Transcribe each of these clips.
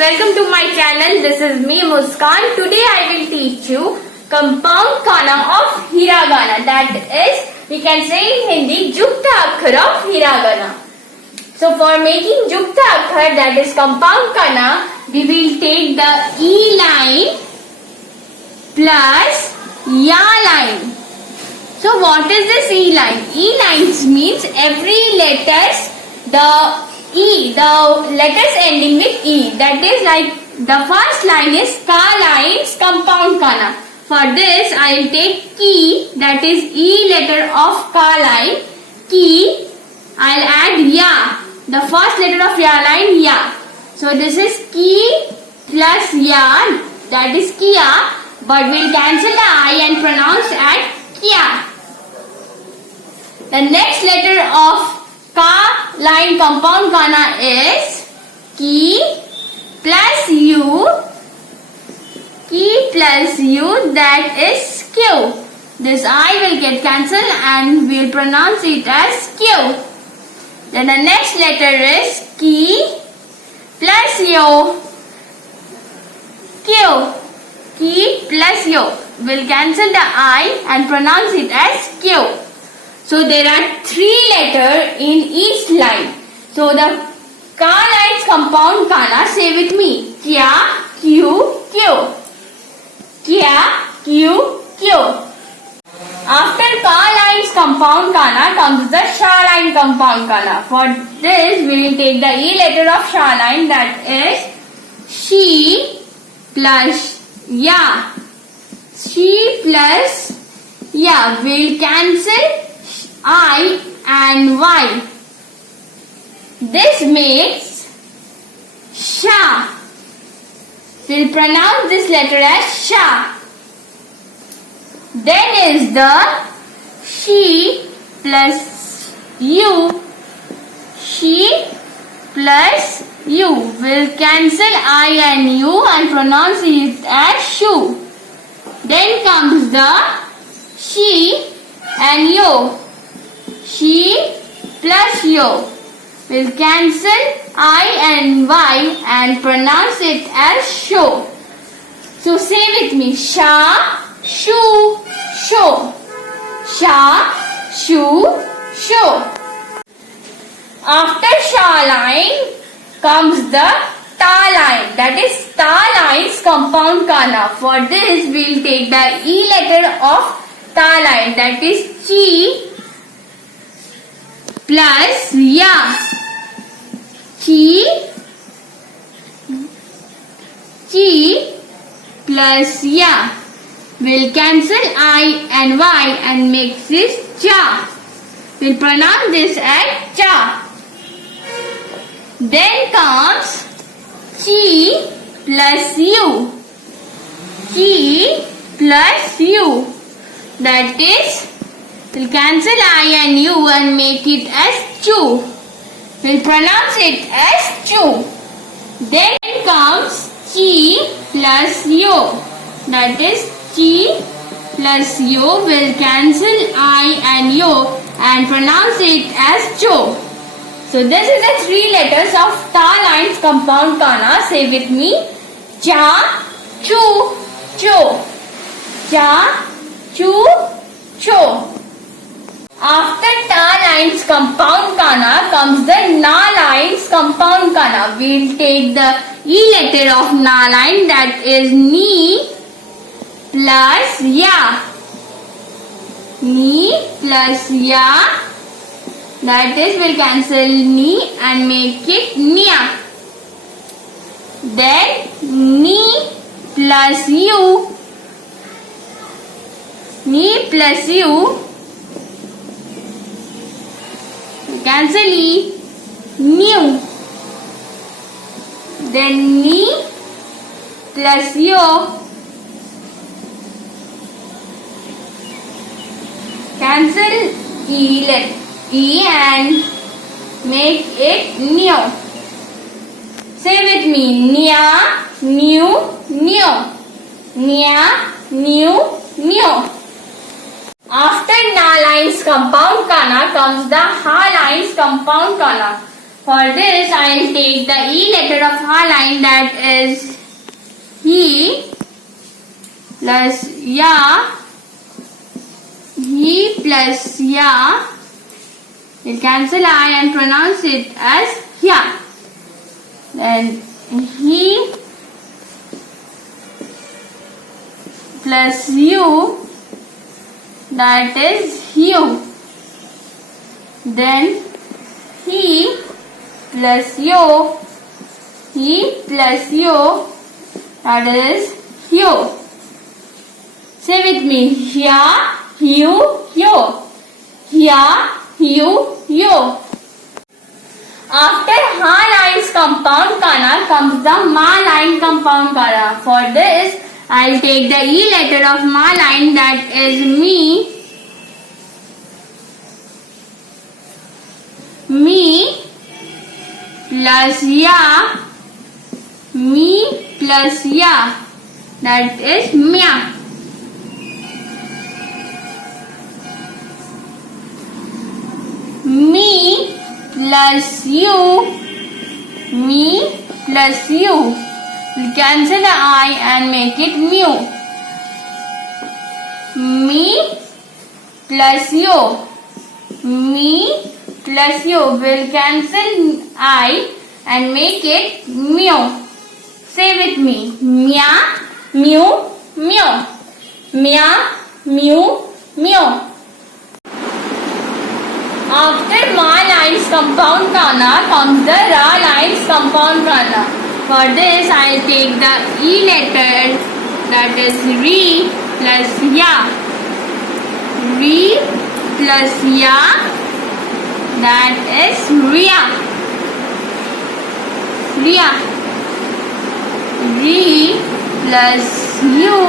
welcome to my channel. This is me Muskan. Today I will teach you compound kana of hiragana. That is, we can say in Hindi, Jukta Akhar of hiragana. So for making Jukta Akhar, that is compound kana, we will take the E line plus Ya line. So what is this E line? E lines means every letters, the letters ending with E. That is like the first line is Ka lines compound kana. For this I will take Ki, that is E letter of Ka line. Ki, I will add Ya, the first letter of Ya line, Ya. So this is Ki plus Ya, that is Kia, but we will cancel the I and pronounce as Kia. The next letter of Ka line compound kana is Ki plus U. Ki plus U, that is Q. This I will get cancelled and we will pronounce it as Q. Then the next letter is Ki plus U. Q. Ki plus U. We will cancel the I and pronounce it as Q. So there are 3 letters in each line. So the Ka lines compound kana, say with me. Kya, Q, Q. Kya, Q, Q. After Ka lines compound kana comes the Sha line compound kana. For this we will take the E letter of Sha line, that is She plus Ya. She plus Ya. We will cancel I and Y. This makes Sha. We will pronounce this letter as Sha. Then is the She plus U. She plus U. We will cancel I and U and pronounce it as Shu. Then comes the She and U. She plus U. We'll cancel I and Y and pronounce it as Shu. So say with me, Sha, Shu, Shu. Sha, Shu, Shu. After Sha line comes the Ta line. That is Ta lines compound kana. For this we will take the E letter of Ta line. That is Chi plus Ya. Chi plus Ya. We'll cancel I and Y and make this Cha. We'll pronounce this as Cha. Then comes Chi plus U. Chi plus U. That is, we'll cancel I and U and make it as Chu. We'll pronounce it as Chu. Then comes Chi plus U. That is Chi plus U. We'll cancel I and U and pronounce it as Chu. So this is the 3 letters of Ta lines compound kana. Say with me. Cha, Chu, Chu. Cha, Chu, Chu. After Ta lines compound kana comes the Na lines compound kana. We will take the E letter of Na line, that is Ni plus Ya. Ni plus Ya. That is, we will cancel Ni and make it Nya. Then Ni plus U. Ni plus U. Cancel E, New. Then Ni plus U. Cancel E and make it New. Say with me. Nya, New, New. Nya, New, New. After Na lines compound kana comes the Ha lines compound kana. For this, I will take the E letter of our line, that is he plus ya. He plus ya. We'll cancel I and pronounce it as ya. Then he plus you, that is you. Then he plus you, he plus you, that is you. Say with me, ya, you, you. Ya, you, you. After ha lines compound kana comes the ma line compound kana. For this, I will take the E letter of ma line, that is me. Me plus ya. Me plus ya, that is mya. Me plus you. Me plus you. We'll cancel the I and make it mu. Me plus you. Me plus you. We'll cancel I and make it mu. Say with me. Mya, mu, mu. Mya, mu, mu. After ma lines compound kana comes the ra lines compound kana. For this, I will take the E letter, that is re plus ya. Re plus ya, that is ria. Ria. Re plus you,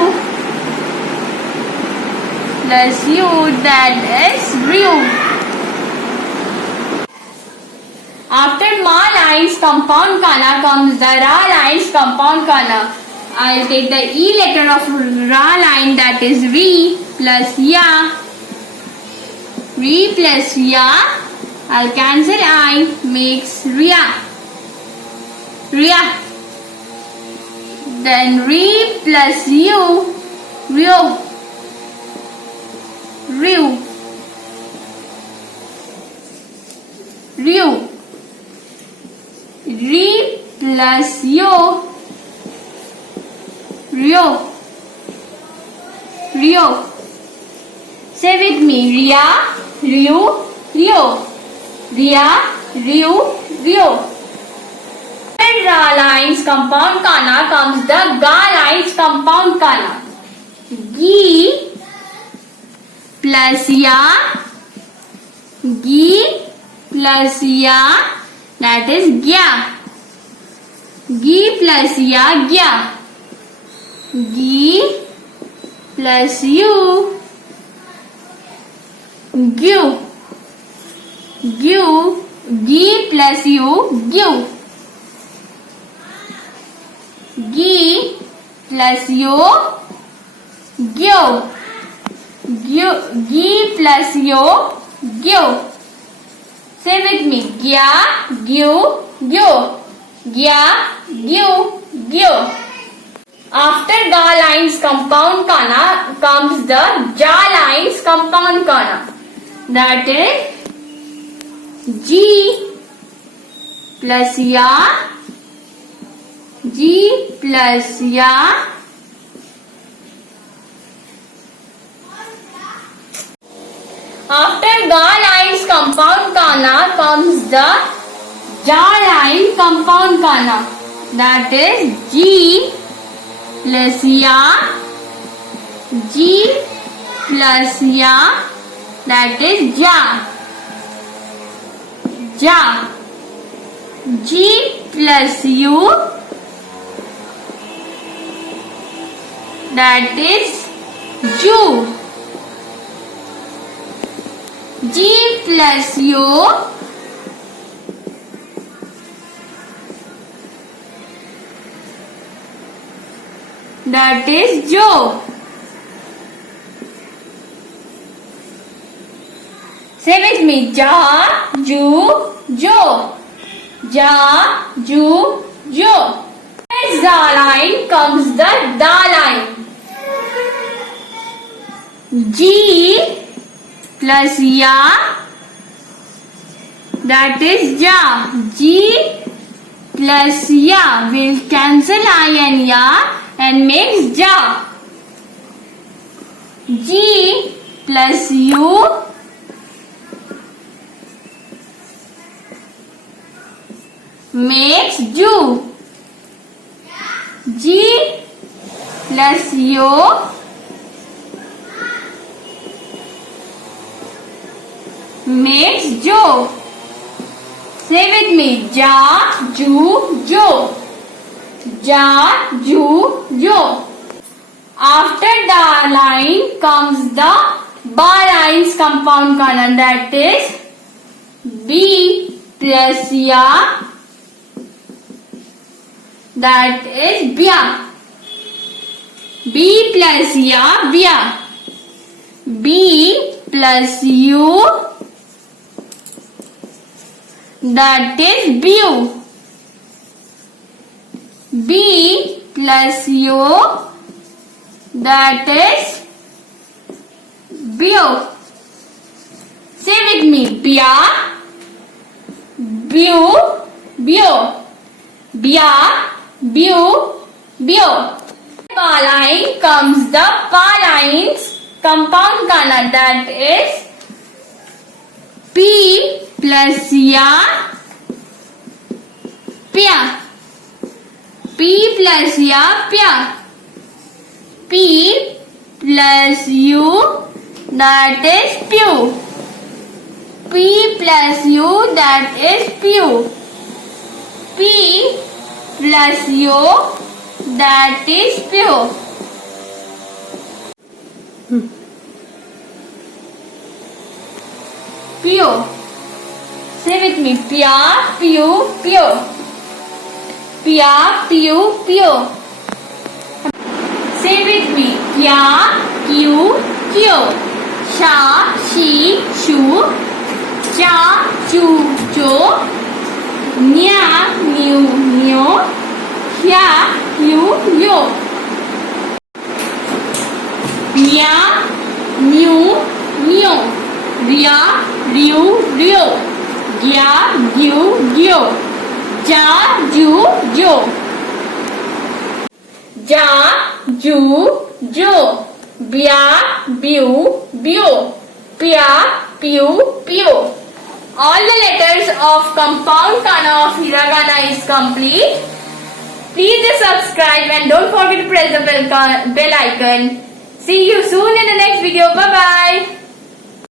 that is ryu. After ma lines compound kana comes the ra lines compound kana. I will take the E letter of ra line, that is re plus ya. Re plus ya. I'll cancel I, makes ria. Ria. Then re plus you, ryu. Ryu. Ryu. Re plus you, ryu. Ryu. Say with me, ria, ryu, ryu. Ria, ryu, ryu. After ra lines compound kana comes the ga lines compound kana. Gi plus ya. Gi plus ya, that is gya. Gi plus ya, gya. Gi plus you, gyu. Gyu. Gi plus you, gyu. Gi plus you, gyu. Gi plus you, gyu. Say with me, gya, gyu, gyu. Gya, gyu, gyu. After ga lines compound kana comes the ja lines compound kana. That is G plus ya. G plus ya. After ga lines compound kana comes the ja line compound kana. That is G plus ya. G plus ya. That is ja. Ja. G plus u. That is ju. G plus u. That is jo. Say with me, ja, ju, jo. ja, ju, jo. Next the line comes the da line. G plus ya, that is ja. G plus ya will cancel I and ya and makes ja. G plus u makes ju. G plus yo makes jo. Say with me, ja, ju, jo. Ja, ju, jo. After the line comes the ba lines compound column, that is b plus ya, that is bya. B plus ya, bya. B plus u, that is bu. B plus u, that is bu. Say with me, bya, bu, bu. Bya, bu, bu. Pa line comes the pa lines compound column, that is p plus ya, pya. P plus ya, pya. P plus u, that is pu. P plus u, that is pu. P plus u, that is pu. Pu. Say with me, pya, pu, pu. Pya, pu, pu. Say with me, kya, kyu, kyo. Sha, shi, shu. Cha, chu, cho. Nya, nyu, nyo. Hya, hyu, hyo. Nya, nyu, nyo. Rya, ryu, ryo. Gya, gyu, gyo. Ja, ju, jo. Ja, ju, jo. Bya, bu, byo. Pya, piu, pyo. All the letters of compound kana of hiragana is complete. Please subscribe and don't forget to press the bell icon. See you soon in the next